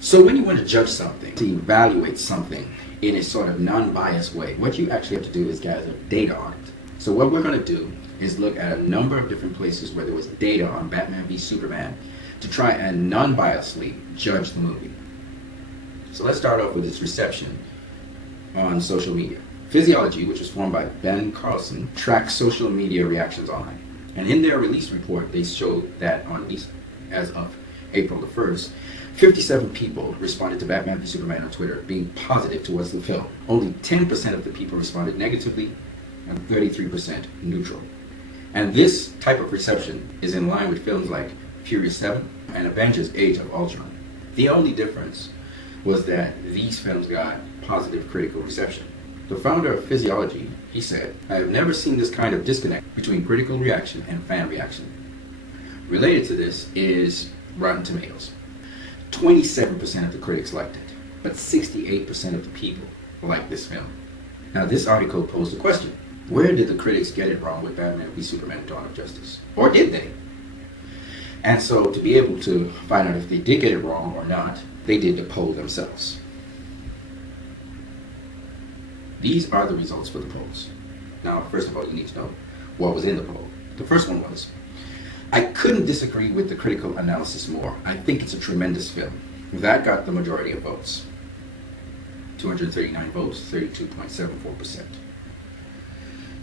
So when you want to judge something, to evaluate something in a sort of non-biased way, what you actually have to do is gather data on it. So what we're going to do is look at a number of different places where there was data on Batman v Superman to try and non-biasedly judge the movie. So let's start off with its reception on social media. Physiology, which was formed by Ben Carlson, tracks social media reactions online. And in their release report, they showed that on at least as of April the 1st, 57 people responded to Batman v Superman on Twitter being positive towards the film. Only 10% of the people responded negatively and 33% neutral. And this type of reception is in line with films like Furious 7 and Avengers Age of Ultron. The only difference was that these films got positive critical reception. The founder of Physiology, he said, "I have never seen this kind of disconnect between critical reaction and fan reaction." Related to this is Rotten Tomatoes. 27% of the critics liked it, but 68% of the people liked this film. Now this article posed a question. Where did the critics get it wrong with Batman v Superman: Dawn of Justice? Or did they? And so to be able to find out if they did get it wrong or not, they did the poll themselves. These are the results for the polls. Now, first of all, you need to know what was in the poll. The first one was, "I couldn't disagree with the critical analysis more. I think it's a tremendous film." That got the majority of votes. 239 votes, 32.74%.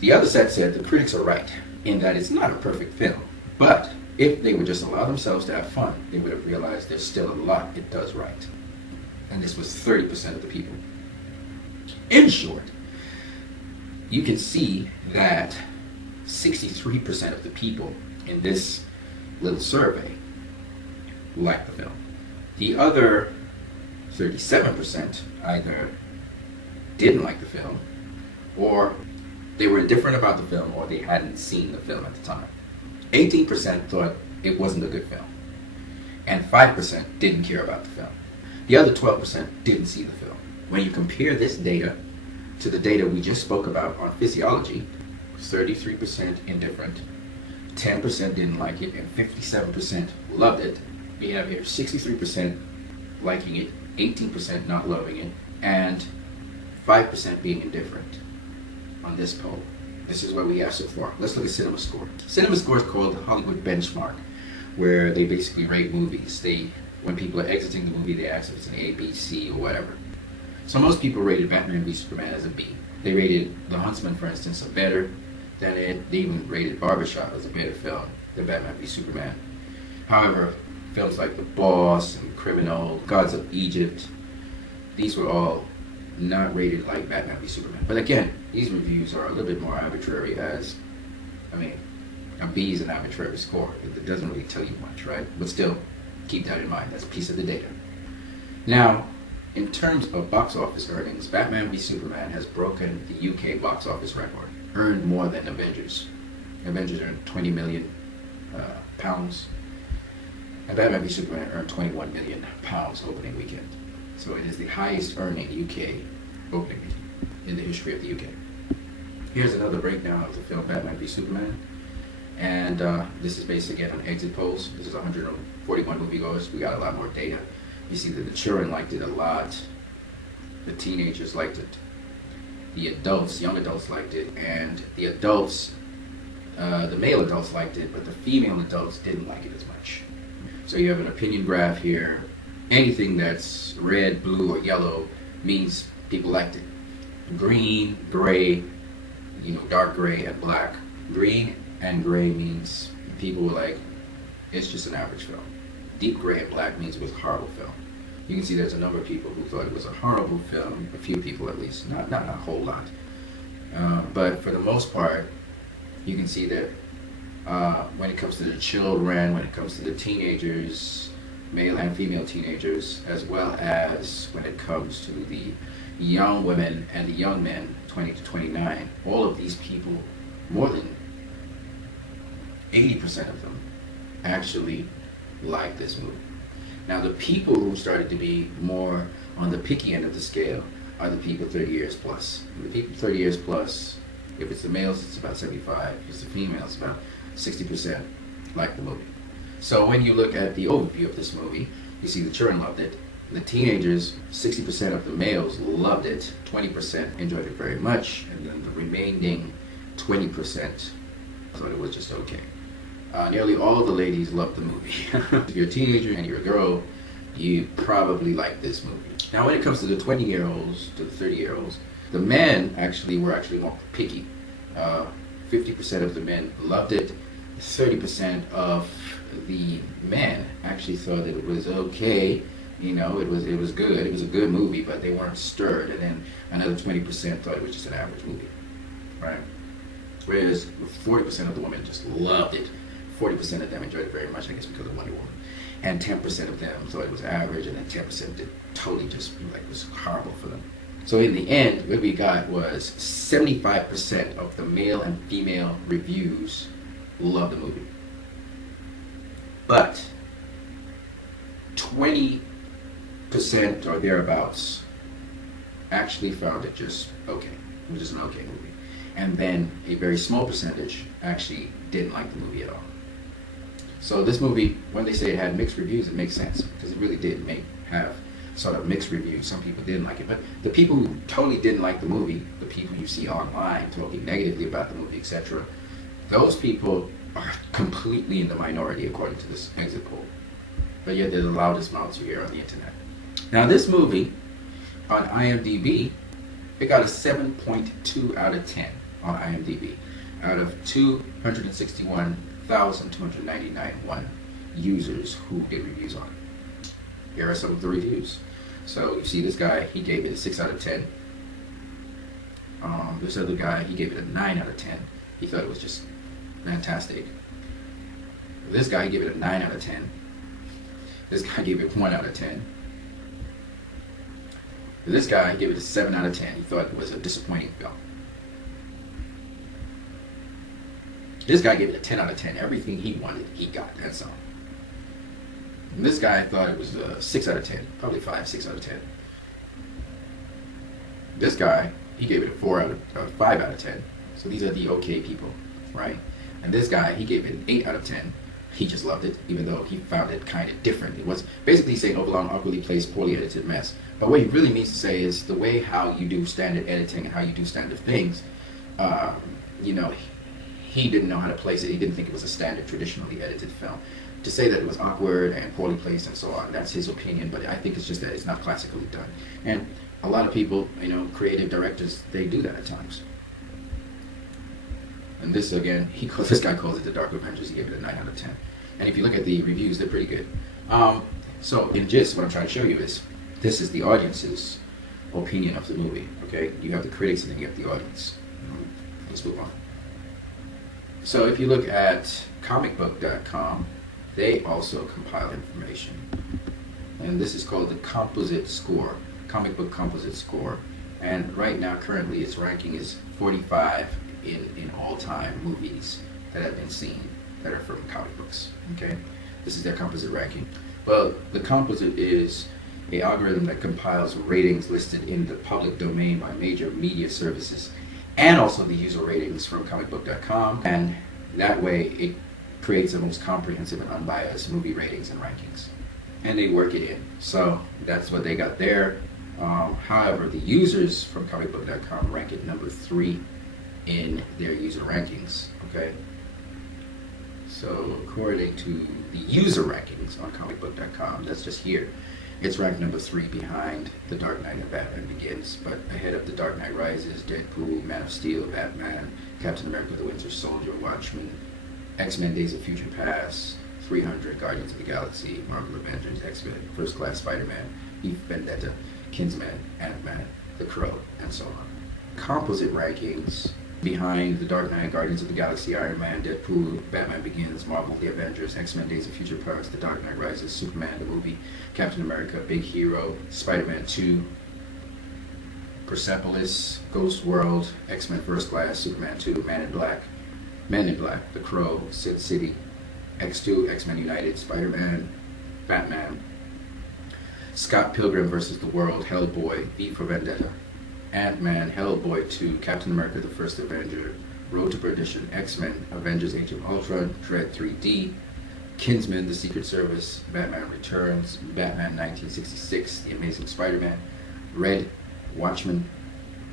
The other set said the critics are right in that it's not a perfect film, but if they would just allow themselves to have fun, they would have realized there's still a lot it does right. And this was 30% of the people. In short, you can see that 63% of the people in this little survey liked the film. The other 37% either didn't like the film, or they were indifferent about the film, or they hadn't seen the film at the time. 18% thought it wasn't a good film, and 5% didn't care about the film. The other 12% didn't see the film. When you compare this data to the data we just spoke about on Physiology, 33% indifferent, 10% didn't like it, and 57% loved it. We have here 63% liking it, 18% not loving it, and 5% being indifferent on this poll. This is what we have so far. Let's look at CinemaScore. CinemaScore is called the Hollywood benchmark, where they basically rate movies. When people are exiting the movie, they ask if it's an A, B, C, or whatever. So most people rated Batman v Superman as a B. They rated The Huntsman, for instance, a better than it. They even rated Barbershop as a better film than Batman v Superman. However, films like The Boss and Criminal, Gods of Egypt, these were all not rated like Batman v Superman. But again, these reviews are a little bit more arbitrary, as, a B is an arbitrary score. It doesn't really tell you much, right? But still, keep that in mind. That's a piece of the data. Now, in terms of box office earnings, Batman v Superman has broken the UK box office record, earned more than Avengers. Avengers earned 20 million pounds, and Batman v Superman earned 21 million pounds opening weekend. So it is the highest earning UK opening in the history of the UK. Here's another breakdown of the film Batman v Superman, and this is based again on exit polls. This is 141 moviegoers. We got a lot more data. You see that the children liked it a lot. The teenagers liked it. The adults, young adults liked it, and the adults, the male adults liked it, but the female adults didn't like it as much. So you have an opinion graph here. Anything that's red, blue, or yellow means people liked it. Green, gray, dark gray and black. Green and gray means people were like, it's just an average film. Deep gray and black means it was a horrible film. You can see there's a number of people who thought it was a horrible film, a few people at least, not a whole lot. But for the most part, you can see that when it comes to the children, when it comes to the teenagers, male and female teenagers, as well as when it comes to the young women and the young men, 20 to 29, all of these people, more than 80% of them, actually like this movie. Now, the people who started to be more on the picky end of the scale are the people 30 years plus. And the people 30 years plus, if it's the males, it's about 75. If it's the females, about 60% like the movie. So when you look at the overview of this movie, you see the children loved it, The teenagers, 60% of the males loved it, 20% enjoyed it very much, and then the remaining 20% thought it was just okay. Nearly all of the ladies loved the movie. If you're a teenager and you're a girl, you probably like this movie. Now, when it comes to the 20-year-olds to the 30-year-olds, the men were actually more picky. 50% of the men loved it. 30% of the men actually thought that it was okay. You know, it was good. It was a good movie, but they weren't stirred. And then another 20% thought it was just an average movie, right? Whereas 40% of the women just loved it. 40% of them enjoyed it very much, I guess, because of Wonder Woman. And 10% of them thought it was average, and then 10% did totally just like it was horrible for them. So in the end, what we got was 75% of the male and female reviews loved the movie. But 20% or thereabouts actually found it just okay. It was just an okay movie. And then a very small percentage actually didn't like the movie at all. So this movie, when they say it had mixed reviews, it makes sense because it really did have sort of mixed reviews. Some people didn't like it, but the people who totally didn't like the movie, the people you see online talking negatively about the movie, etc., those people are completely in the minority according to this exit poll. But yet they're the loudest mouths you hear on the internet. Now this movie on IMDb, it got a 7.2 out of 10 on IMDb out of 261,299 users who did reviews on it. Here are some of the reviews. So you see this guy, he gave it a 6 out of 10. This other guy, he gave it a 9 out of 10. He thought it was just fantastic. This guy gave it a 9 out of 10. This guy gave it 1 out of 10. This guy gave it a 7 out of 10. He thought it was a disappointing film. This guy gave it a 10 out of 10. Everything he wanted, he got, and so. And this guy thought it was a 6 out of 10. Probably 6 out of 10. This guy, he gave it a 5 out of 10. So these are the okay people, right? And this guy, he gave it an 8 out of 10. He just loved it, even though he found it kind of different. It was basically saying overlong, awkwardly placed, poorly edited mess. But what he really means to say is the way how you do standard editing and how you do standard things, he didn't know how to place it. He didn't think it was a standard, traditionally edited film. To say that it was awkward and poorly placed and so on, that's his opinion, but I think it's just that it's not classically done. And a lot of people, creative directors, they do that at times. And this, again, this guy calls it The Dark Avengers. He gave it a 9 out of 10. And if you look at the reviews, they're pretty good. So in gist, what I'm trying to show you is, this is the audience's opinion of the movie, okay? You have the critics and then you have the audience. Let's move on. So if you look at comicbook.com, they also compile information. And this is called the Composite Score, Comic Book Composite Score. And right now, currently, its ranking is 45 in all-time movies that have been seen that are from comic books, okay? This is their composite ranking. Well, the composite is an algorithm that compiles ratings listed in the public domain by major media services and also the user ratings from comicbook.com, and that way it creates the most comprehensive and unbiased movie ratings and rankings. And they work it in. So that's what they got there. However, the users from comicbook.com rank it number 3 in their user rankings, okay? So according to the user rankings on comicbook.com, that's just here, it's ranked number 3 behind The Dark Knight and Batman Begins, but ahead of The Dark Knight Rises, Deadpool, Man of Steel, Batman, Captain America, The Winter Soldier, Watchmen, X-Men Days of Future Past, 300, Guardians of the Galaxy, Marvel Avengers, X-Men, First Class Spider-Man, V for Vendetta, Kingsman, Ant-Man, The Crow, and so on. Composite rankings behind The Dark Knight, Guardians of the Galaxy, Iron Man, Deadpool, Batman Begins, Marvel, The Avengers, X-Men Days of Future Past, The Dark Knight Rises, Superman, the movie, Captain America, Big Hero, Spider-Man 2, Persepolis, Ghost World, X-Men First Class, Superman 2, Men in Black, The Crow, Sin City, X2, X-Men United, Spider-Man, Batman, Scott Pilgrim vs. the World, Hellboy, V for Vendetta, Ant-Man, Hellboy 2, Captain America the First Avenger, Road to Perdition, X-Men, Avengers Age of Ultron, Dread 3D, Kingsman: The Secret Service, Batman Returns, Batman 1966, The Amazing Spider-Man, Red, Watchmen,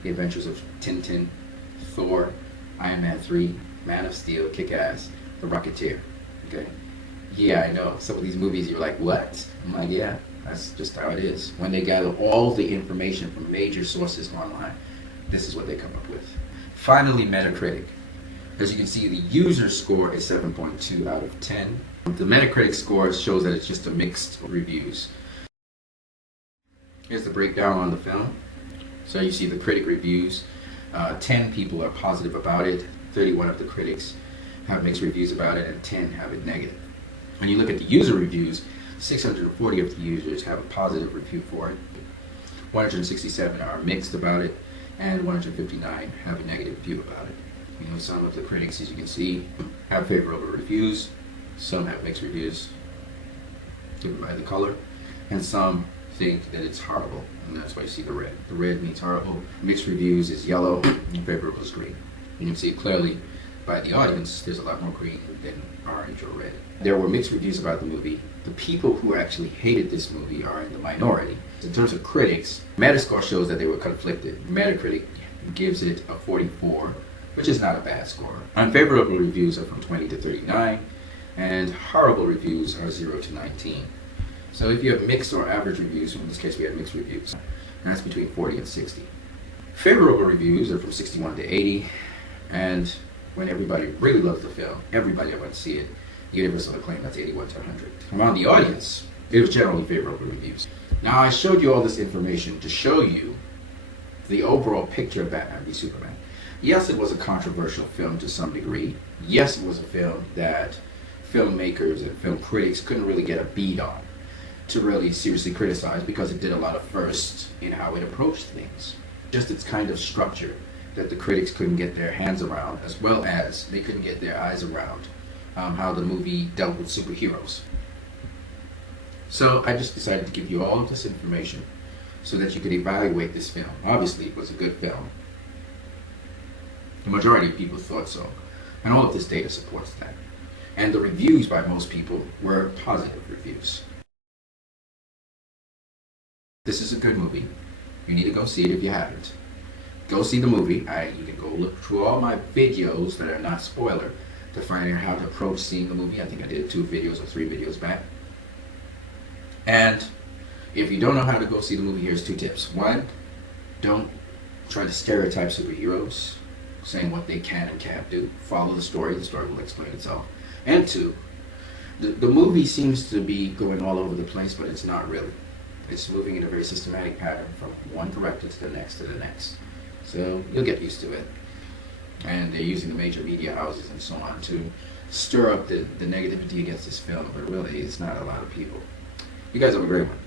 The Adventures of Tintin, Thor, Iron Man 3, Man of Steel, Kick-Ass, The Rocketeer. Okay? Yeah, I know. Some of these movies you're like, what? I'm like, yeah, that's just how it is. When they gather all the information from major sources online, this is what they come up with. Finally, Metacritic. As you can see, the user score is 7.2 out of 10. The Metacritic score shows that it's just a mixed reviews. Here's the breakdown on the film. So you see the critic reviews. 10 people are positive about it. 31 of the critics have mixed reviews about it, and 10 have it negative. When you look at the user reviews, 640 of the users have a positive review for it. 167 are mixed about it, and 159 have a negative view about it. You know, some of the critics, as you can see, have favorable reviews. Some have mixed reviews, given by the color, and some think that it's horrible, and that's why you see the red. The red means horrible. Mixed reviews is yellow, and favorable is green. You can see clearly by the audience, there's a lot more green than orange or red. There were mixed reviews about the movie. The people who actually hated this movie are in the minority. In terms of critics, Metascore shows that they were conflicted. Metacritic gives it a 44, which is not a bad score. Unfavorable reviews are from 20 to 39, and horrible reviews are 0 to 19. So if you have mixed or average reviews, in this case we had mixed reviews, that's between 40 and 60. Favorable reviews are from 61 to 80, and when everybody really loves the film, everybody wants to see it, universal acclaim, that's 81 to 100. Among the audience, it was generally favorable reviews. Now I showed you all this information to show you the overall picture of Batman v Superman. Yes, it was a controversial film to some degree. Yes, it was a film that filmmakers and film critics couldn't really get a beat on to really seriously criticize, because it did a lot of firsts in how it approached things. Just its kind of structure that the critics couldn't get their hands around, as well as they couldn't get their eyes around how the movie dealt with superheroes. So I just decided to give you all of this information so that you could evaluate this film. Obviously, it was a good film. The majority of people thought so, and all of this data supports that. And the reviews by most people were positive reviews. This is a good movie. You need to go see it if you haven't. Go see the movie. You can go look through all my videos that are not spoiler to find out how to approach seeing the movie. I think I did 2 videos or 3 videos back. And if you don't know how to go see the movie, here's 2 tips. 1, don't try to stereotype superheroes, saying what they can and can't do. Follow the story will explain itself. And 2, the movie seems to be going all over the place, but it's not really. It's moving in a very systematic pattern from one director to the next to the next. So you'll get used to it. And they're using the major media houses and so on to stir up the negativity against this film, but really it's not a lot of people. You guys have a great one.